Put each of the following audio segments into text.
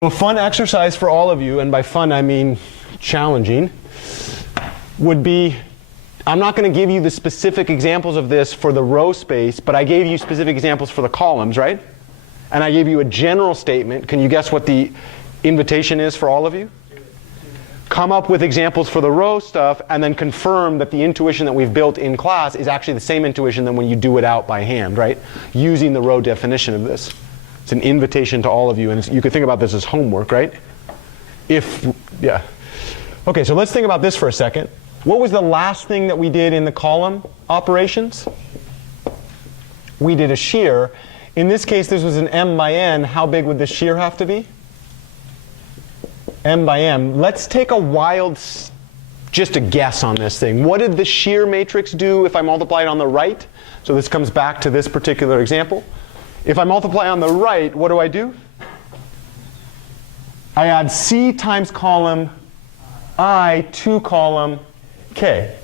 A fun exercise for all of you, and by fun I mean challenging, would be, I'm not going to give you the specific examples of this for the row space, but I gave you specific examples for the columns, right? And I gave you a general statement. Can you guess what the invitation is for all of you? Come up with examples for the row stuff and then confirm that the intuition that we've built in class is actually the same intuition than when you do it out by hand, right? Using the row definition of this. It's an invitation to all of you, and you could think about this as homework, right? Yeah. Okay, so let's think about this for a second. What was the last thing that we did in the column operations? We did a shear. In this case, this was an m by n. How big would this shear have to be? M by m. Let's take a wild, just a guess on this thing. What did the shear matrix do if I multiply it on the right? So this comes back to this particular example. If I multiply on the right, what do? I add C times column I to column K.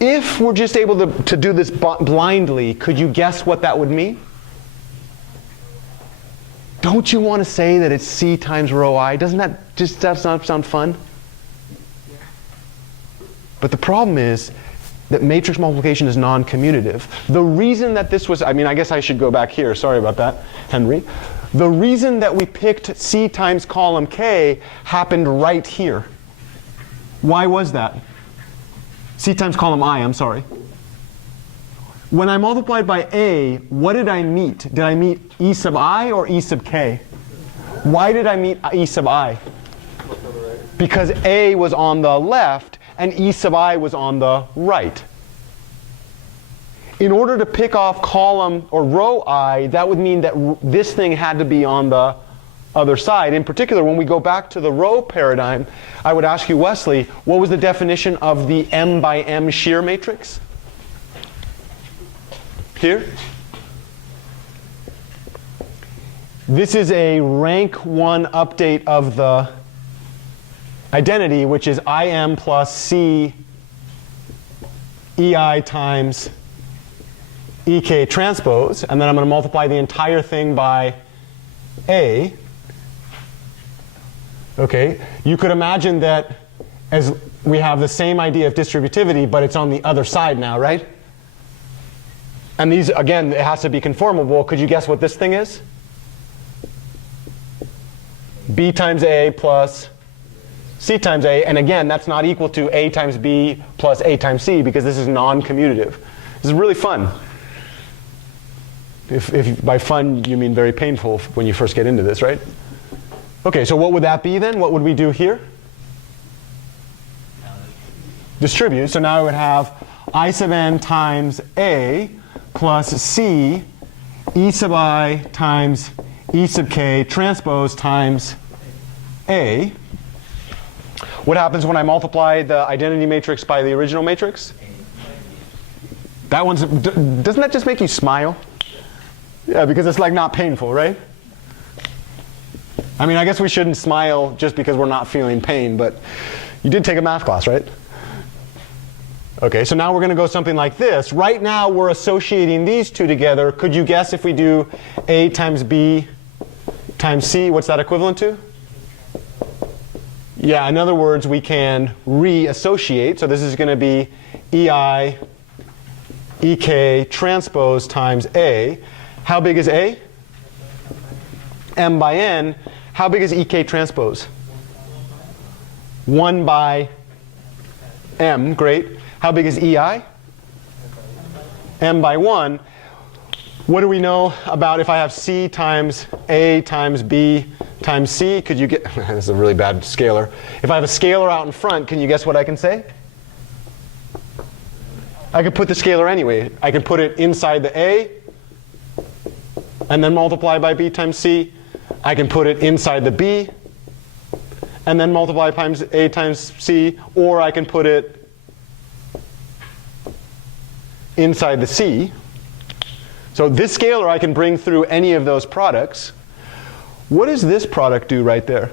If we're just able to do this blindly, could you guess what that would mean? Don't you want to say that it's C times rho I? Doesn't that sound fun? But the problem is that matrix multiplication is non-commutative. The reason that this was, I guess I should go back here. Sorry about that, Henry. The reason that we picked C times column K happened right here. Why was that? C times column I, I'm sorry. When I multiplied by A, what did I meet? Did I meet E sub I or E sub K? Why did I meet E sub I? Because A was on the left and E sub I was on the right. In order to pick off column or row I, that would mean that this thing had to be on the other side. In particular, when we go back to the row paradigm, I would ask you, Wesley, what was the definition of the m by m shear matrix? Here? This is a rank 1 update of the identity, which is Im plus C EI times EK transpose. And then I'm going to multiply the entire thing by A. Okay, you could imagine that as we have the same idea of distributivity, but it's on the other side now, right? And these, again, it has to be conformable. Could you guess what this thing is? B times A plus C times A. And again, that's not equal to A times B plus A times C, because this is non-commutative. This is really fun. If by fun you mean very painful when you first get into this, right? Okay, so what would that be then? What would we do here? Distribute. So now I would have I sub n times A plus C E sub I times E sub K transpose times A. What happens when I multiply the identity matrix by the original matrix? That one's, doesn't that just make you smile? Yeah, because it's like not painful, right? I guess we shouldn't smile just because we're not feeling pain, but you did take a math class, right? Okay, so now we're going to go something like this. Right now we're associating these two together. Could you guess if we do A times B times C, what's that equivalent to? Yeah, in other words, we can reassociate. So this is going to be EI EK transpose times A. How big is A? M by n. How big is EK transpose? 1 by m. Great. How big is EI? M by 1. What do we know about if I have C times A times B times C? Could you get, this is a really bad scalar. If I have a scalar out in front, can you guess what I can say? I could put the scalar anyway. I can put it inside the A and then multiply by B times C. I can put it inside the B and then multiply times A times C, or I can put it inside the C. So this scalar I can bring through any of those products. What does this product do right there?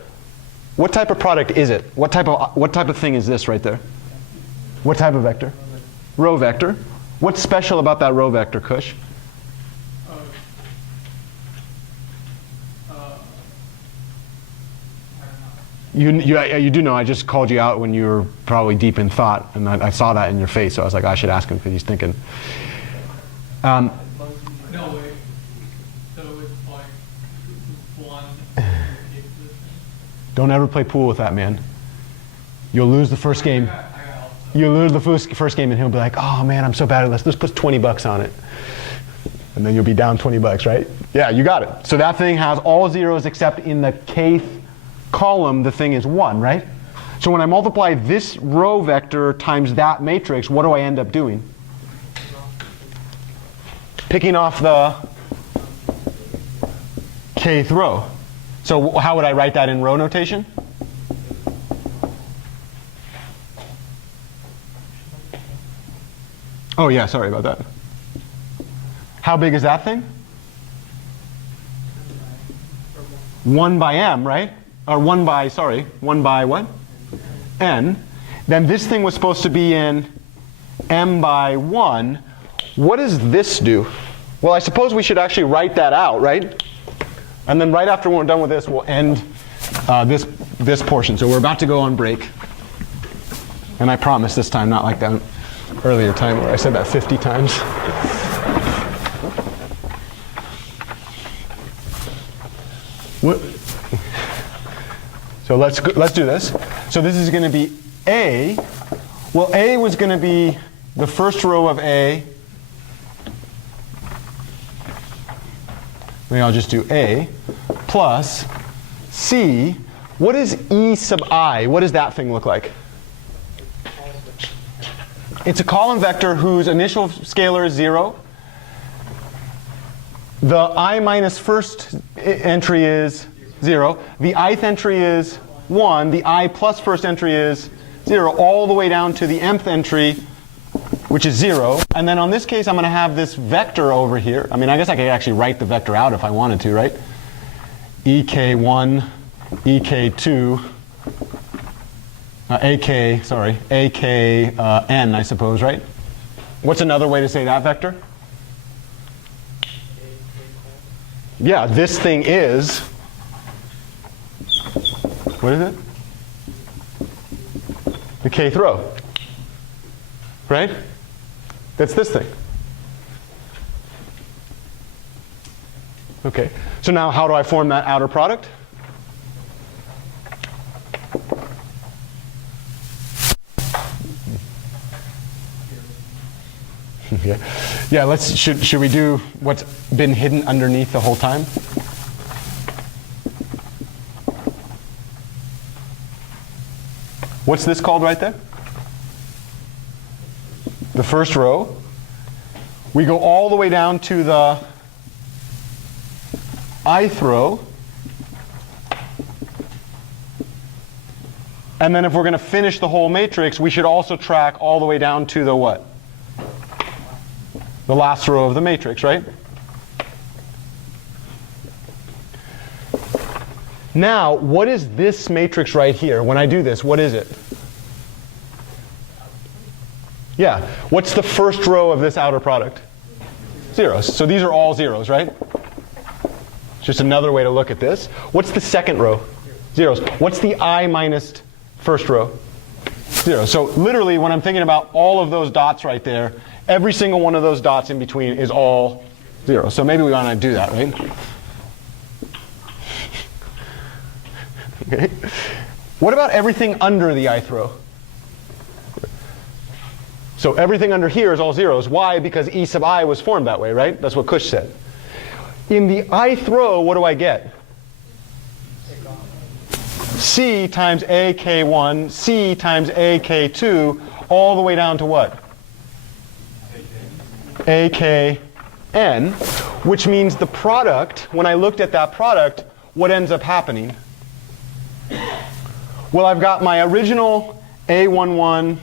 What type of product is it? What type of thing is this right there? What type of vector? Row vector. What's special about that row vector, Kush? You do know I just called you out when you were probably deep in thought, and I saw that in your face, so I was like, I should ask him because he's thinking. No way. So it's like one. Don't ever play pool with that man. You'll lose the first game. You'll lose the first game, and he'll be like, oh man, I'm so bad at this. Let's put 20 bucks on it. And then you'll be down 20 bucks, right? Yeah, you got it. So that thing has all zeros except in the kth column, the thing is 1, right? So when I multiply this row vector times that matrix, what do I end up doing? Picking off the kth row. So how would I write that in row notation? Oh yeah, sorry about that. How big is that thing? 1 by m, right? Or 1 by what? N. Then this thing was supposed to be in m by 1. What does this do? Well, I suppose we should actually write that out, right? And then right after we're done with this, we'll end this portion. So we're about to go on break. And I promise this time, not like that earlier time where I said that 50 times. So let's do this. So this is going to be A. Well, A was going to be the first row of A. Maybe I'll just do A plus C. What is E sub I? What does that thing look like? It's a column vector whose initial scalar is 0. The I minus first entry is 0. The ith entry is 1. The I plus first entry is 0, all the way down to the mth entry, which is 0. And then on this case, I'm going to have this vector over here. I mean, I guess I could actually write the vector out if I wanted to, right? ek1, ek2, akn, I suppose, right? What's another way to say that vector? Yeah, this thing is, what is it? The kth row, right? That's this thing. Okay, so now how do I form that outer product? Yeah, should we do what's been hidden underneath the whole time? What's this called right there? The first row. We go all the way down to the ith row. And then if we're going to finish the whole matrix, we should also track all the way down to the what? The last row of the matrix, right? Now, what is this matrix right here? When I do this, what is it? Yeah, what's the first row of this outer product? Zeros. So these are all zeros, right? Just another way to look at this. What's the second row? Zeros. What's the I minus first row? 0. So literally, when I'm thinking about all of those dots right there, every single one of those dots in between is all 0. So maybe we want to do that, right? Okay. What about everything under the ith row? So everything under here is all zeros. Why? Because E sub I was formed that way, right? That's what Kush said. In the ith row, what do I get? C times AK1, C times AK2, all the way down to what? AKN, which means the product, when I looked at that product, what ends up happening? Well, I've got my original A11,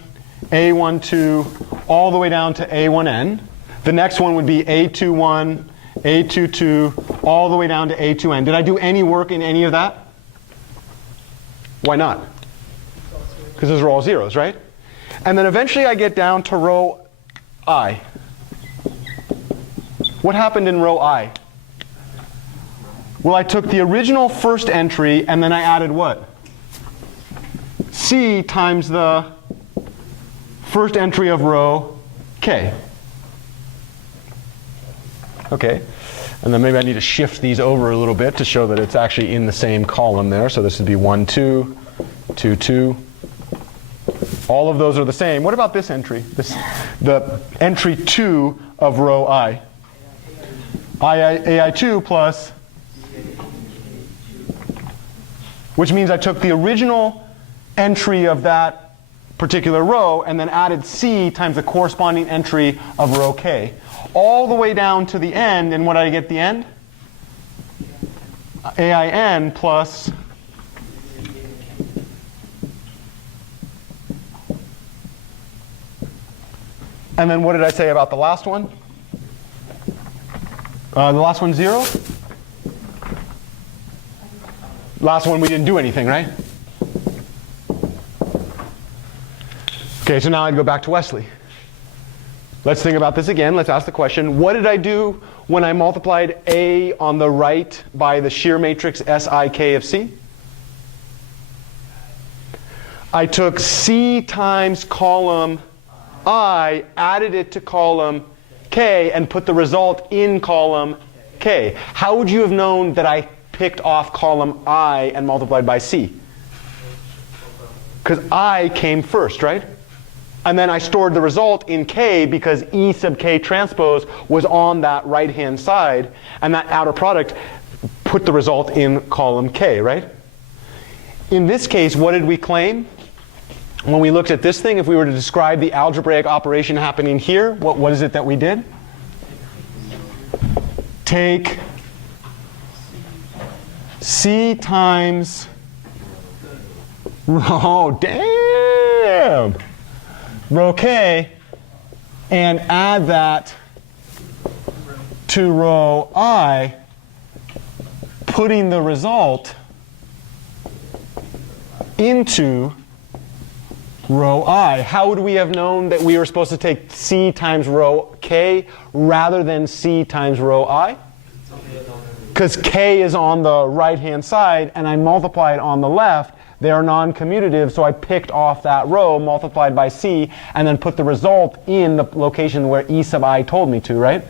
A12, all the way down to A1n. The next one would be A21, A22, all the way down to A2n. Did I do any work in any of that? Why not? Because those are all zeros, right? And then eventually I get down to row I. What happened in row I? Well, I took the original first entry and then I added what? C times the first entry of row K. Okay. And then maybe I need to shift these over a little bit to show that it's actually in the same column there. So this would be 1, 2, 2, 2. All of those are the same. What about this entry? The entry 2 of row I. AI2 plus, which means I took the original entry of that particular row and then added C times the corresponding entry of row K. All the way down to the end, and what did I get at the end? AIN plus and then what did I say about the last one? The last one 0? Last one we didn't do anything, right? Okay, so now I'd go back to Wesley. Let's think about this again. Let's ask the question, what did I do when I multiplied A on the right by the shear matrix SIK of C? I took C times column I, added it to column K, and put the result in column K. How would you have known that I picked off column I and multiplied by C? Because I came first, right? And then I stored the result in K because E sub K transpose was on that right-hand side, and that outer product put the result in column K, right? In this case, what did we claim? When we looked at this thing, if we were to describe the algebraic operation happening here, what is it that we did? Take C times, oh damn, row K, and add that to row I, putting the result into row I. How would we have known that we were supposed to take C times row K rather than C times row I? Because K is on the right-hand side, and I multiplied on the left. They are non-commutative, so I picked off that row, multiplied by C, and then put the result in the location where E sub I told me to, right?